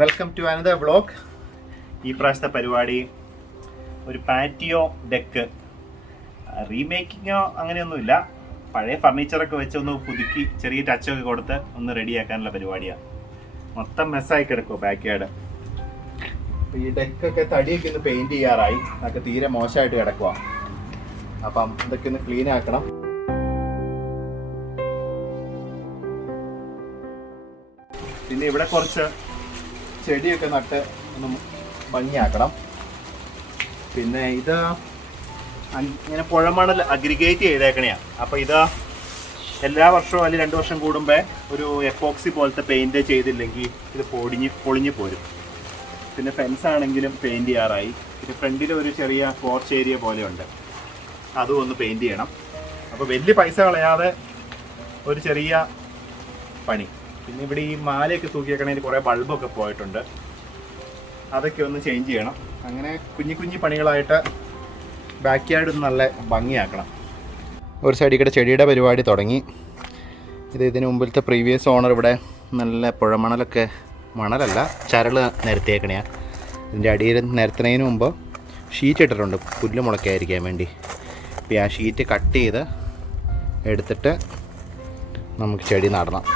Welcome to another vlog. ഈ പ്രാവശ്യത്തെ പരിപാടി ഒരു പാറ്റിയോ ഡെക്ക് റീമേക്കിങ്ങോ അങ്ങനെയൊന്നുമില്ല. പഴയ ഫർണിച്ചറൊക്കെ വെച്ച് ഒന്ന് പുതുക്കി ചെറിയ ടച്ചൊക്കെ കൊടുത്ത് ഒന്ന് റെഡിയാക്കാനുള്ള പരിപാടിയാണ്. മൊത്തം മെസ്സായി കിടക്കുമോ ബാക്ക് യാർഡ്. ഈ ഡെക്കൊക്കെ തടിയൊക്കെ ഒന്ന് പെയിൻറ് ചെയ്യാറായി. അതൊക്കെ തീരെ മോശമായിട്ട് കിടക്കുക. അപ്പം ഇതൊക്കെ ഒന്ന് ക്ലീൻ ആക്കണം. പിന്നെ ഇവിടെ കുറച്ച് ചെടിയൊക്കെ നട്ട് ഒന്ന് ഭംഗിയാക്കണം. പിന്നെ ഇത് ഇങ്ങനെ പുഴമണൽ അഗ്രിഗേറ്റ് ചെയ്തേക്കണെയാണ്. അപ്പോൾ ഇത് എല്ലാ വർഷവും അല്ലെങ്കിൽ 2 വർഷം കൂടുമ്പോൾ ഒരു എപ്പോക്സി പോലത്തെ പെയിൻറ് ചെയ്തില്ലെങ്കിൽ ഇത് പൊളിഞ്ഞ് പോരും. പിന്നെ ഫെൻസ് ആണെങ്കിലും പെയിൻറ് ചെയ്യാറായി. പിന്നെ ഫ്രണ്ടിൽ ഒരു ചെറിയ പോർച്ച് ഏരിയ പോലെയുണ്ട്, അതും ഒന്ന് പെയിൻറ് ചെയ്യണം. അപ്പോൾ വലിയ പൈസ കളയാതെ ഒരു ചെറിയ പണി. പിന്നെ ഇവിടെ ഈ മാലയൊക്കെ തൂക്കിയേക്കണേൽ കുറേ ബൾബൊക്കെ പോയിട്ടുണ്ട്, അതൊക്കെ ഒന്ന് ചേഞ്ച് ചെയ്യണം. അങ്ങനെ കുഞ്ഞു പണികളായിട്ട് ബാക്ക് യാർഡ് ഒന്ന് നല്ല ഭംഗിയാക്കണം. ഒരു സൈഡിൽ കൂടെ ചെടിയുടെ പരിപാടി തുടങ്ങി. ഇതിന് മുമ്പിലത്തെ പ്രീവിയസ് ഓണർ ഇവിടെ നല്ല പുഴമണലൊക്കെ, മണലല്ല ചരൾ നിരത്തിയേക്കണയാണ്. ഇതിൻ്റെ അടിയിൽ നിരത്തുന്നതിന് മുമ്പ് ഷീറ്റ് ഇട്ടിട്ടുണ്ട് പുല്ല് മുളയ്ക്കാതിരിക്കാൻ വേണ്ടി. അപ്പോൾ ആ ഷീറ്റ് കട്ട് ചെയ്ത് എടുത്തിട്ട് നമുക്ക് ചെടി നടണം.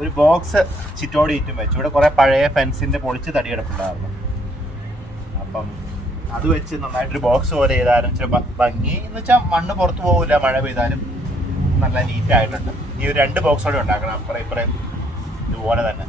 ഒരു ബോക്സ് ചിറ്റോടി ചുറ്റും വെച്ചു. ഇവിടെ കുറേ പഴയ ഫെൻസിൻ്റെ പൊളിച്ച് തടി കിടപ്പുണ്ടായിരുന്നു. അപ്പം അത് വെച്ച് നന്നായിട്ടൊരു ബോക്സ് പോലെ ചെയ്താലും ഇച്ചിരി ഭംഗി എന്ന് വെച്ചാൽ മണ്ണ് പുറത്ത് പോകില്ല, മഴ പെയ്താലും നല്ല നീറ്റായിട്ടുണ്ട്. ഈ ഒരു 2 ബോക്സോടെ ഉണ്ടാക്കണം, അപ്പുറം ഇപ്പുറം ഇതുപോലെ തന്നെ.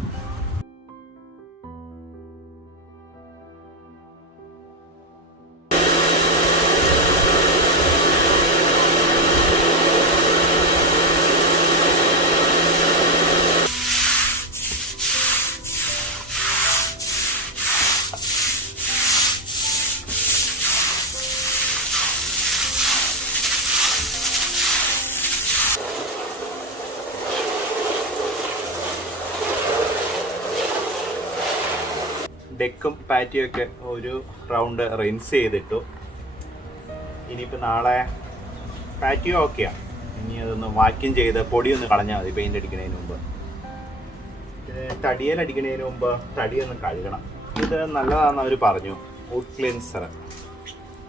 ഡെക്കും പാറ്റിയൊക്കെ ഒരു റൗണ്ട് റിൻസ് ചെയ്തിട്ടു. ഇനിയിപ്പോൾ നാളെ പാറ്റിയോ ഓക്കെയാണ്. ഇനി അതൊന്ന് വാക്യൂം ചെയ്ത് പൊടിയൊന്ന് കളഞ്ഞാൽ മതി പെയിൻ്റ് അടിക്കുന്നതിന് മുമ്പ്. തടിയലടിക്കുന്നതിന് മുമ്പ് തടിയൊന്ന് കഴുകണം. ഇത് നല്ലതാണെന്ന് അവർ പറഞ്ഞു, വുഡ് ക്ലിൻസർ.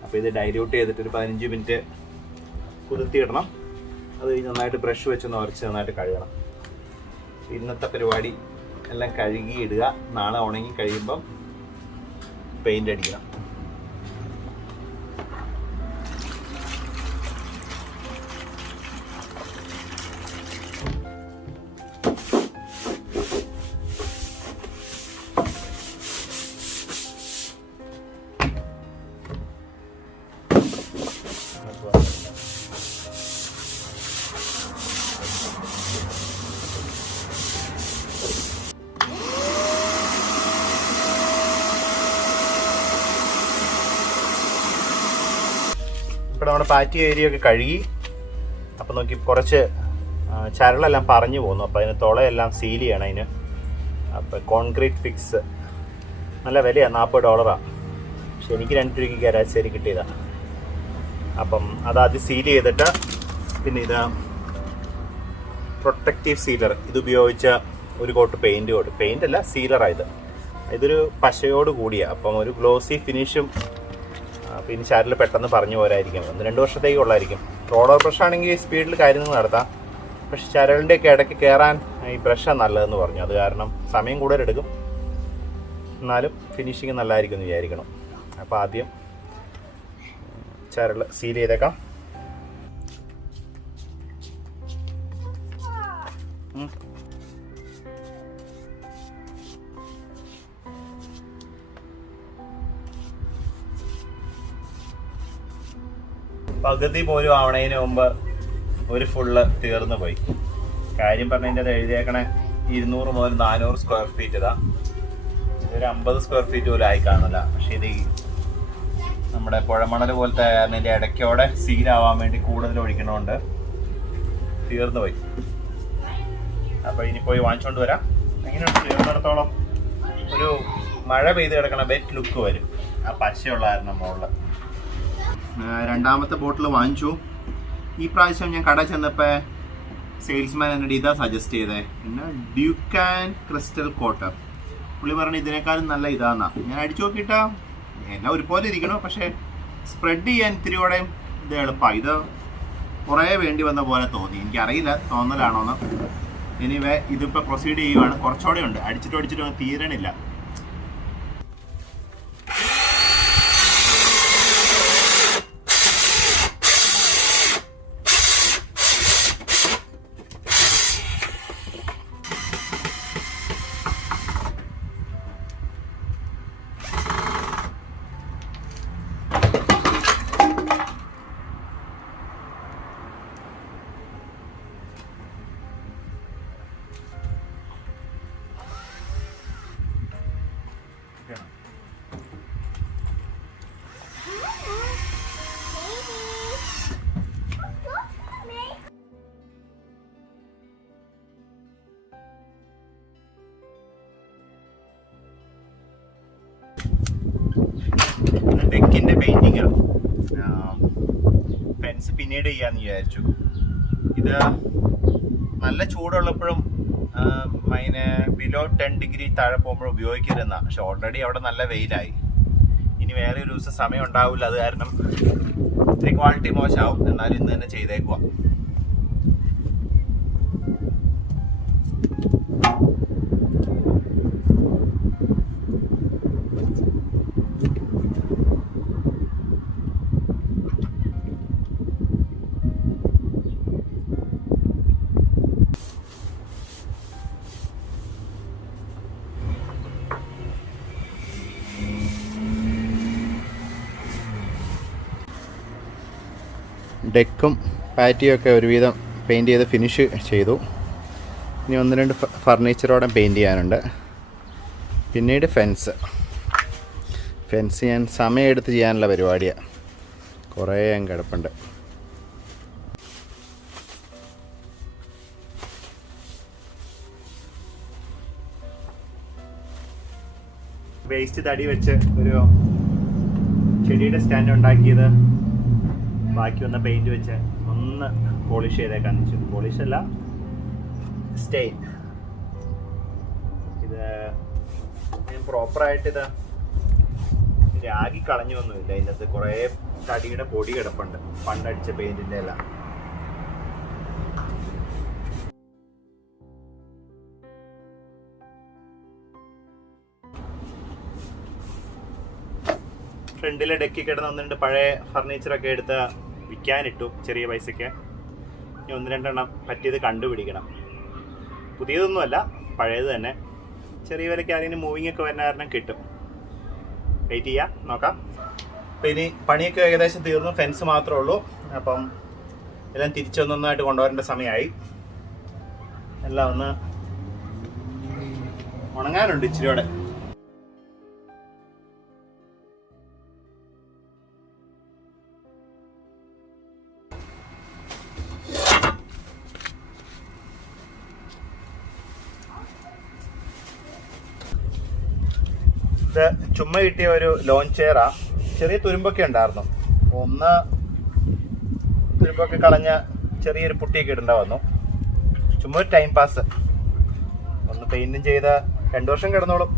അപ്പോൾ ഇത് ഡൈല്യൂട്ട് ചെയ്തിട്ട് ഒരു 15 മിനിറ്റ് കുതിർത്തിയിടണം. അത് നന്നായിട്ട് ബ്രഷ് വെച്ചൊന്ന് ഉരച്ച് നന്നായിട്ട് കഴുകണം. ഇന്നത്തെ പരിപാടി എല്ലാം കഴുകിയിടുക. നാളെ ഉണങ്ങി കഴിയുമ്പം പെയിൻ്റ് അടിക്കണം. ഇപ്പോൾ നമ്മുടെ പാറ്റി ഏരിയ ഒക്കെ കഴുകി. അപ്പോൾ നോക്കി കുറച്ച് ചരളെല്ലാം പറഞ്ഞു പോകുന്നു. അപ്പോൾ അതിന് തുളയെല്ലാം സീൽ ചെയ്യണം അതിന്. അപ്പോൾ കോൺക്രീറ്റ് ഫിക്സ് നല്ല വിലയാണ്, $40. പക്ഷെ എനിക്ക് 2 രൂപയ്ക്ക് ഗരാജ് കിട്ടിയതാണ്. അപ്പം അതാദ്യം സീൽ ചെയ്തിട്ട് പിന്നെ ഇത് പ്രൊട്ടക്റ്റീവ് സീലർ ഇതുപയോഗിച്ച ഒരു കോട്ട് പെയിൻറ്റ് കൊടുക്കും. പെയിൻ്റ് അല്ല, സീലറാണ് ഇതൊരു പശയോട് കൂടിയാണ്. അപ്പം ഒരു ഗ്ലോസി ഫിനിഷും പിന്നെ ചാരൽ പെട്ടെന്ന് പറഞ്ഞു പോരായിരിക്കും. 1-2 വർഷത്തേക്ക് ഉള്ളായിരിക്കും. റോളർ ബ്രഷ് ആണെങ്കിൽ സ്പീഡിൽ കാര്യങ്ങൾ നടത്താം. പക്ഷെ ചരലിൻ്റെയൊക്കെ ഇടയ്ക്ക് കയറാൻ ഈ ബ്രഷാണ് നല്ലതെന്ന് പറഞ്ഞു. അത് കാരണം സമയം കൂടുതലെടുക്കും, എന്നാലും ഫിനിഷിങ് നല്ലതായിരിക്കും എന്ന് വിചാരിക്കണം. അപ്പോൾ ആദ്യം ചരൽ സീൽ ചെയ്തേക്കാം. പകുതി പോലും ആവണതിന് മുമ്പ് ഒരു ഫുള്ള് തീർന്നു പോയി. കാര്യം പറഞ്ഞതിൻ്റെ അത് എഴുതിയേക്കണേ 200 മുതൽ 400 സ്ക്വയർ ഫീറ്റ്. ഇതാ ഇതൊരു 50 സ്ക്വയർ ഫീറ്റ് പോലും ആയി കാണില്ല. പക്ഷെ ഇത് നമ്മുടെ പുഴമണൽ പോലത്തെ അതിൻ്റെ ഇടയ്ക്കോടെ സീലാവാൻ വേണ്ടി കൂടുതൽ ഒഴിക്കണോണ്ട് തീർന്നു പോയി. അപ്പോൾ ഇനി പോയി വാങ്ങിച്ചുകൊണ്ട് വരാം. എങ്ങനെയുണ്ട്? തീർന്നിടത്തോളം ഒരു മഴ പെയ്ത് കിടക്കണ വെറ്റ് ലുക്ക് വരും. ആ പശയുള്ളായിരുന്നു മുകളിൽ. രണ്ടാമത്തെ ബോട്ടിൽ വാങ്ങിച്ചു. ഈ പ്രാവശ്യം ഞാൻ കട ചെന്നപ്പോൾ സെയിൽസ്മാൻ എന്നോട് ഇതാ സജസ്റ്റ് ചെയ്തേ, പിന്നെ ഡ്യൂക്ക് ആൻഡ് ക്രിസ്റ്റൽ കോട്ടർ. പുള്ളി പറഞ്ഞു ഇതിനേക്കാളും നല്ല ഇതാന്നാ. ഞാൻ അടിച്ചു നോക്കിയിട്ടാ എല്ലാം ഒരുപോലെ ഇരിക്കണോ, പക്ഷേ സ്പ്രെഡ് ചെയ്യാൻ ഇത്തിരിയോടെ ഇത് എളുപ്പമാണ്. ഇത് കുറേ വേണ്ടി വന്ന പോലെ തോന്നി. എനിക്കറിയില്ല തോന്നലാണോന്ന്. എനിവേ ഇതിപ്പോൾ പ്രൊസീഡ് ചെയ്യുവാണ്. കുറച്ചുകൂടെ ഉണ്ട്. അടിച്ചിട്ടും തീരണില്ല. ഡെക്കിൻ്റെ പെയിൻറ്റിങ്ങാണ്. ഫെൻസ് പിന്നീട് ചെയ്യാമെന്ന് വിചാരിച്ചു. ഇത് നല്ല ചൂടുള്ളപ്പോഴും ബിലോ 10 ഡിഗ്രി താഴെ പോകുമ്പോഴും ഉപയോഗിക്കരുതെന്നാണ്. പക്ഷെ ഓൾറെഡി അവിടെ നല്ല വെയിലായി. ഇനി വേറെ ഒരു ദിവസം സമയം ഉണ്ടാവില്ല. അത് കാരണം ഇത്തിരി ക്വാളിറ്റി മോശമാവും. എന്നാലും ഇന്ന് തന്നെ ചെയ്തേക്കുക. ഡെക്കും പാറ്റിയും ഒക്കെ ഒരുവിധം പെയിൻറ്റ് ചെയ്ത് ഫിനിഷ് ചെയ്തു. ഇനി 1-2 ഫർണിച്ചറോടെ പെയിൻറ്റ് ചെയ്യാനുണ്ട്. പിന്നീട് ഫെൻസ് ഞാൻ സമയമെടുത്ത് ചെയ്യാനുള്ള പരിപാടിയാണ്. കുറേ ഞാൻ കിടപ്പുണ്ട്. വേസ്റ്റ് തടി വെച്ച് ഒരു ചെടിയുടെ സ്റ്റാൻഡ് ഉണ്ടാക്കിയത് ബാക്കി വന്ന പെയിൻറ്റ് വെച്ച് ഒന്ന് പോളിഷ് ചെയ്തേക്കാന്ന് വെച്ചു. പോളിഷ് അല്ല, സ്റ്റെയിൻ. ഇത് ഞാൻ പ്രോപ്പറായിട്ട് രാഗി കളഞ്ഞൊന്നുമില്ല. ഇതിൻ്റെ അകത്ത് കുറേ തടിയുടെ പൊടി കിടപ്പുണ്ട്, പണ്ടടിച്ച പെയിൻറ്റിൻ്റെ എല്ലാം. ഫ്രണ്ടിലെ ഡെക്കി കിടന്ന് 1-2 പഴയ ഫർണിച്ചറൊക്കെ എടുത്ത് വിൽക്കാനിട്ടു ചെറിയ പൈസയ്ക്ക്. ഇനി 1-2 പറ്റിയത് കണ്ടുപിടിക്കണം. പുതിയതൊന്നുമല്ല, പഴയത് തന്നെ. ചെറിയ വിലയ്ക്ക് ആരെങ്കിലും മൂവിങ് ഒക്കെ വരുന്ന കാരണം കിട്ടും. വെയിറ്റ് ചെയ്യാം, നോക്കാം. അപ്പം ഇനി പണിയൊക്കെ ഏകദേശം തീർന്നു. ഫെൻസ് മാത്രമേ ഉള്ളൂ. അപ്പം എല്ലാം തിരിച്ചൊന്നൊന്നായിട്ട് കൊണ്ടുവരേണ്ട സമയമായി. എല്ലാം ഒന്ന് ഉണങ്ങാനുണ്ട് ഇച്ചിരിയോടെ. ഇത് ചുമ്മാ കിട്ടിയ ഒരു ലോൺ ചെയറാ. ചെറിയ തുരുമ്പൊക്കെ ഉണ്ടായിരുന്നു. ഒന്ന് തുരുമ്പൊക്കെ കളഞ്ഞ ചെറിയൊരു പുട്ടിയൊക്കെ ഇടേണ്ട വന്നു. ചുമ്മാ ഒരു ടൈം പാസ്. ഒന്ന് പെയിന്റും ചെയ്ത 2 വർഷം കിടന്നോളും.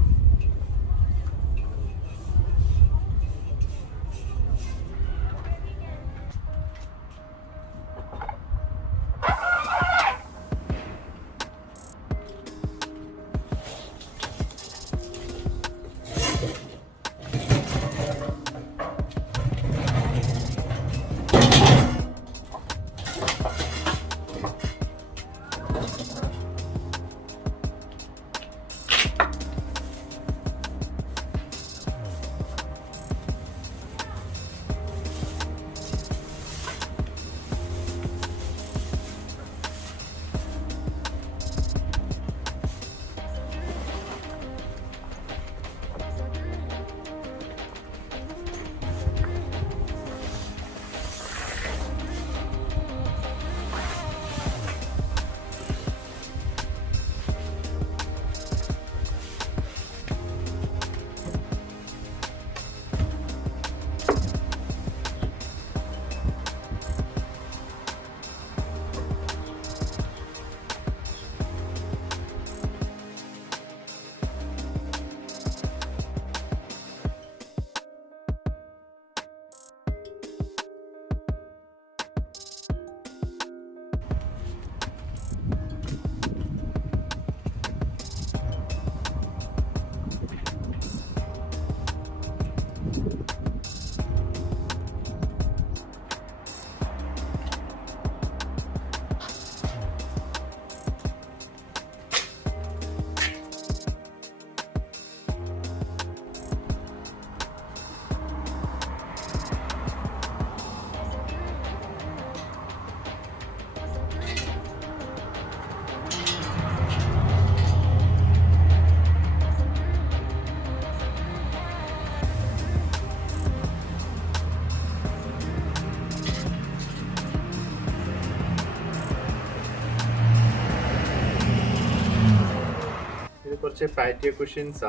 കുറച്ച് പാറ്റിയോ കുഷ്യൻസാ.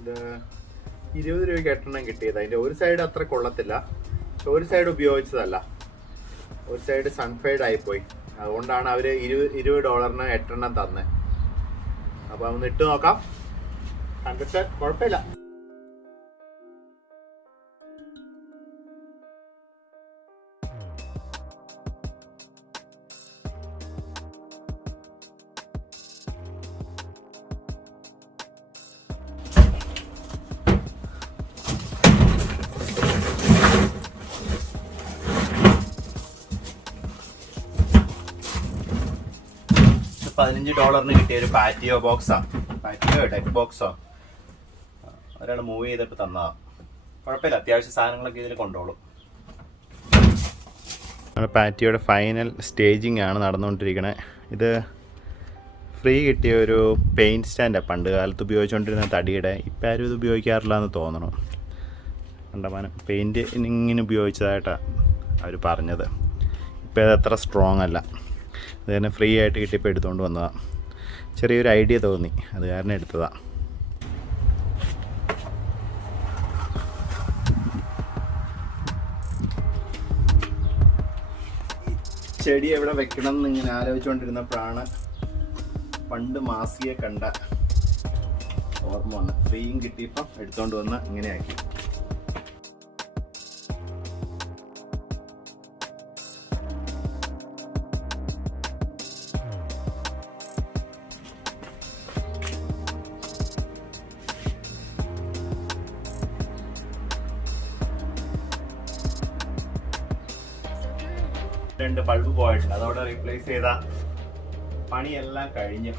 ഇത് 20 രൂപയ്ക്ക് 8 കിട്ടിയത്. അതിൻ്റെ ഒരു സൈഡ് അത്ര കൊള്ളത്തില്ല, പക്ഷെ ഒരു സൈഡ് ഉപയോഗിച്ചതല്ല, ഒരു സൈഡ് സൺഫൈഡ് ആയിപ്പോയി. അതുകൊണ്ടാണ് അവർ $20 8 തന്നെ. അപ്പോൾ ഒന്ന് ഇട്ട് നോക്കാം, കണ്ടിട്ട് കുഴപ്പമില്ല. $15 കിട്ടിയ ഒരു പാറ്റിയോ ബോക്സാ, പാറ്റിയോ ഡെക്ക് ബോക്സോ ഒരാൾ മൂവ് ചെയ്തിട്ട് തന്നതാ. കുഴപ്പമില്ല, അത്യാവശ്യം സാധനങ്ങളൊക്കെ ഇതിൽ കൊണ്ടോളും. പാറ്റിയോയുടെ ഫൈനൽ സ്റ്റേജിങ് ആണ് നടന്നുകൊണ്ടിരിക്കണേ. ഇത് ഫ്രീ കിട്ടിയ ഒരു പെയിൻറ്റ് സ്റ്റാൻഡാണ്, പണ്ട് കാലത്ത് ഉപയോഗിച്ചുകൊണ്ടിരുന്ന തടിയുടെ. ഇപ്പം ആരും ഇത് ഉപയോഗിക്കാറില്ല എന്ന് തോന്നണം. കണ്ടമാനം പെയിൻറ്റ് ഇങ്ങനെ ഉപയോഗിച്ചതായിട്ടാണ് അവർ പറഞ്ഞത്. ഇപ്പം അത് അത്ര സ്ട്രോങ് അല്ല. അത് തന്നെ ഫ്രീ ആയിട്ട് കിട്ടിയപ്പോൾ എടുത്തുകൊണ്ട് വന്നതാണ്. ചെറിയൊരു ഐഡിയ തോന്നി, അത് കാരണം എടുത്തതാണ്. ചെടി എവിടെ വെക്കണം എന്നിങ്ങനെ ആലോചിച്ചുകൊണ്ടിരുന്നപ്പോഴാണ് പണ്ട് മാസിയെ കണ്ട ഓർമ്മ വന്ന്. ഫ്രീയും കിട്ടിയപ്പം എടുത്തുകൊണ്ട് വന്ന് ഇങ്ങനെയാക്കി. രണ്ട് ബൾബ് പോയിട്ടുണ്ട്, അതോടെ റീപ്ലേസ് ചെയ്ത പണിയെല്ലാം കഴിഞ്ഞു.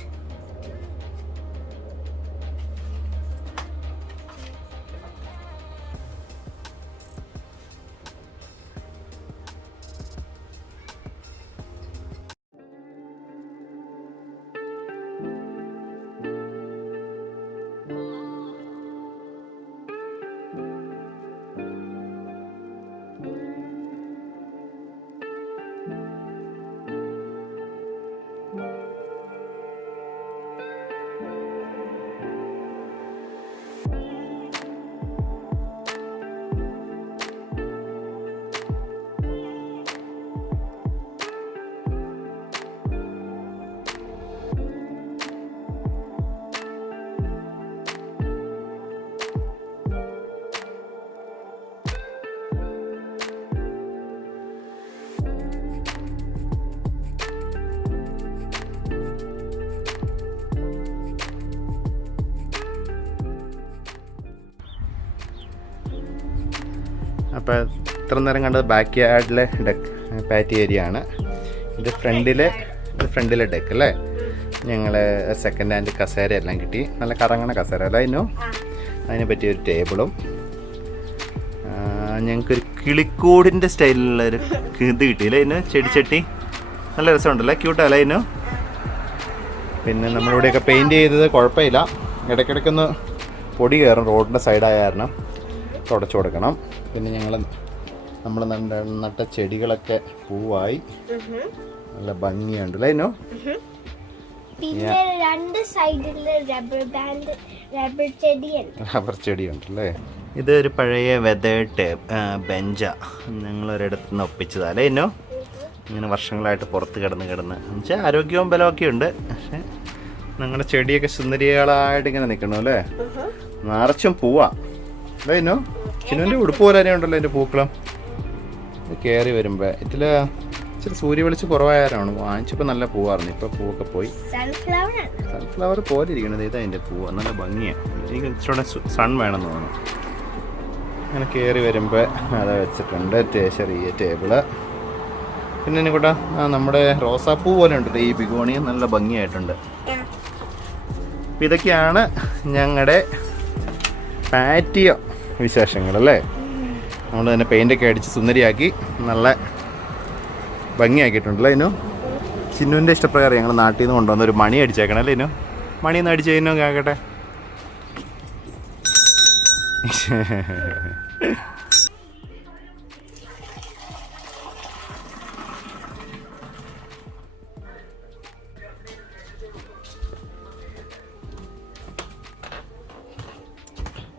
അപ്പോൾ ഇത്ര നേരം കണ്ടത് ബാക്ക് യാർഡിലെ ഡെക്ക് പാറ്റി ഏരിയ ആണ്. ഇത് ഫ്രണ്ടിലെ ഡെക്ക് അല്ലേ. ഞങ്ങൾ സെക്കൻഡ് ഹാൻഡ് കസേര എല്ലാം കിട്ടി, നല്ല കറങ്ങണ കസേര അല്ല അതിനു. അതിനെ പറ്റിയൊരു ടേബിളും ഞങ്ങൾക്കൊരു കിളിക്കൂടിൻ്റെ സ്റ്റൈലിലുള്ളൊരു ഇത് കിട്ടിയില്ലേ അതിന്, ചെടിച്ചട്ടി. നല്ല രസമുണ്ടല്ലേ, ക്യൂട്ടല്ലേ അതിനു. പിന്നെ നമ്മളിവിടെയൊക്കെ പെയിൻറ്റ് ചെയ്തത് കുഴപ്പമില്ല, ഇടയ്ക്കിടയ്ക്കൊന്ന് പൊടി കയറും, റോഡിൻ്റെ സൈഡായ കാരണം തുടച്ചു കൊടുക്കണം. പിന്നെ നമ്മൾ നട്ട ചെടികളൊക്കെ പൂവായി നല്ല ഭംഗിയുണ്ടല്ലേ അതിനു. റബ്ബർ ചെടിയുണ്ടല്ലേ. ഇതൊരു പഴയ വെതേട്ട് ബെഞ്ച ഞങ്ങളൊരിടത്ത് നിന്ന് ഒപ്പിച്ചതല്ലേ ഇന്നോ. ഇങ്ങനെ വർഷങ്ങളായിട്ട് പുറത്ത് കിടന്ന് എന്നുവെച്ചാൽ ആരോഗ്യവും ബലമൊക്കെ ഉണ്ട്. പക്ഷെ ഞങ്ങളുടെ ചെടിയൊക്കെ സുന്ദരികളായിട്ട് ഇങ്ങനെ നിൽക്കണു അല്ലേ. നിറച്ചും പൂവാ അല്ലേ ഇന്നോ. ചിന്നുവിൻ്റെ ഉടുപ്പ് പോലെ തന്നെ ഉണ്ടല്ലോ എൻ്റെ പൂക്കളം. ഇത് കയറി വരുമ്പോൾ ഇതിൽ ഇച്ചിരി സൂര്യ വെളിച്ചം കുറവായാലാണ് വാങ്ങിച്ചപ്പോൾ നല്ല പൂവായിരുന്നു. ഇപ്പോൾ പൂവൊക്കെ പോയി. സൺഫ്ലവർ പോലെ ഇരിക്കണത് ഇതാ അതിൻ്റെ പൂവ്, നല്ല ഭംഗിയാണ്. എനിക്ക് ഇച്ചിരി സൺ വേണമെന്ന് തോന്നുന്നു. അങ്ങനെ കയറി വരുമ്പോൾ അത് വെച്ചിട്ടുണ്ട് ചെറിയ ടേബിള്. പിന്നെ എന്നെ കൂട്ടാ നമ്മുടെ റോസാപ്പൂ പോലെ ഉണ്ട് ഈ ബിഗോണിയ, നല്ല ഭംഗിയായിട്ടുണ്ട്. അപ്പം ഇതൊക്കെയാണ് ഞങ്ങളുടെ പാറ്റിയോ വിശേഷങ്ങളല്ലേ. നമ്മൾ തന്നെ പെയിൻ്റൊക്കെ അടിച്ച് സുന്ദരിയാക്കി നല്ല ഭംഗിയാക്കിയിട്ടുണ്ടല്ലോ ഇനു. ചിന്നുവിൻ്റെ ഇഷ്ടപ്രകാരം ഞങ്ങൾ നാട്ടിൽ നിന്ന് കൊണ്ടുവന്ന ഒരു മണി അടിച്ചേക്കണല്ലേ ഇനു. മണിയൊന്ന് അടിച്ച് കഴിഞ്ഞോ കേൾക്കട്ടെ.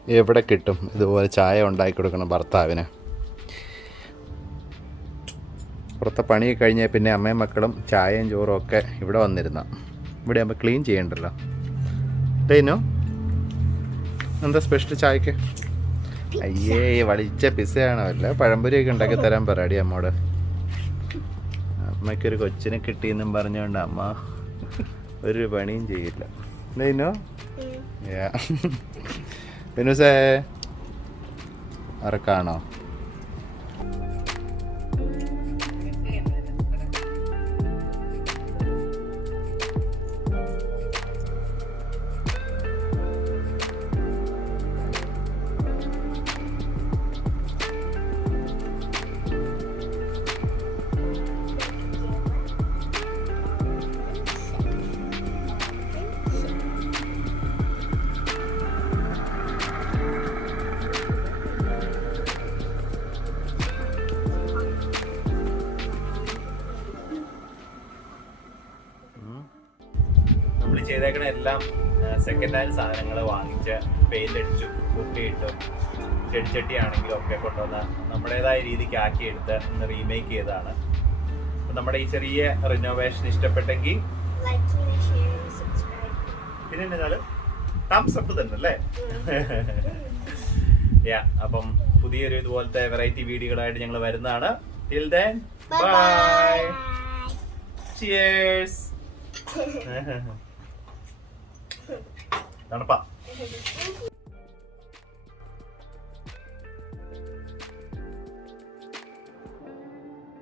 എവിടെ കിട്ടും ഇതുപോലെ ചായ ഉണ്ടാക്കി കൊടുക്കണം ഭർത്താവിന്. പുറത്തെ പണിയൊക്കെ കഴിഞ്ഞാൽ പിന്നെ അമ്മയും മക്കളും ചായയും ചോറും ഒക്കെ ഇവിടെ വന്നിരുന്ന. ഇവിടെ ആകുമ്പോൾ ക്ലീൻ ചെയ്യണ്ടല്ലോ. ടേനോ എന്താ സ്പെഷ്യൽ ചായക്ക്? അയ്യേ വളിച്ച പിസയാണോ അല്ല പഴംപൊരിയൊക്കെ ഉണ്ടാക്കി തരാൻ പറയാടി അമ്മോട്. അമ്മയ്ക്കൊരു കൊച്ചിനെ കിട്ടിയെന്നും പറഞ്ഞുകൊണ്ട് അമ്മ ഒരു പണിയും ചെയ്യില്ല. ടേനോ പിന്നൂസേ അറക്കാണോ? നമ്മൾ ചെയ്തേക്കണ എല്ലാം സെക്കൻഡ് ഹാൻഡ് സാധനങ്ങൾ വാങ്ങിച്ച് പെയിന്റ് അടിച്ചു കുട്ടിയിട്ടു ചെടിച്ചട്ടി ആണെങ്കിലും ഒക്കെ കൊണ്ടുവന്ന് നമ്മുടേതായ രീതിക്ക് ആക്കിയെടുത്ത് ഇന്ന് റീമേക്ക് ചെയ്തതാണ്. അപ്പം നമ്മുടെ ഈ ചെറിയ റിനോവേഷൻ ഇഷ്ടപ്പെട്ടെങ്കിൽ പിന്നെ എന്നാലും തംസ് അപ്പ് തന്നെ അല്ലേ? അപ്പം പുതിയൊരു ഇതുപോലത്തെ വെറൈറ്റി വീഡിയോകളായിട്ട് ഞങ്ങൾ വരുന്നതാണ്. Till then bye. ചിയേഴ്സ്. തണുപ്പാ.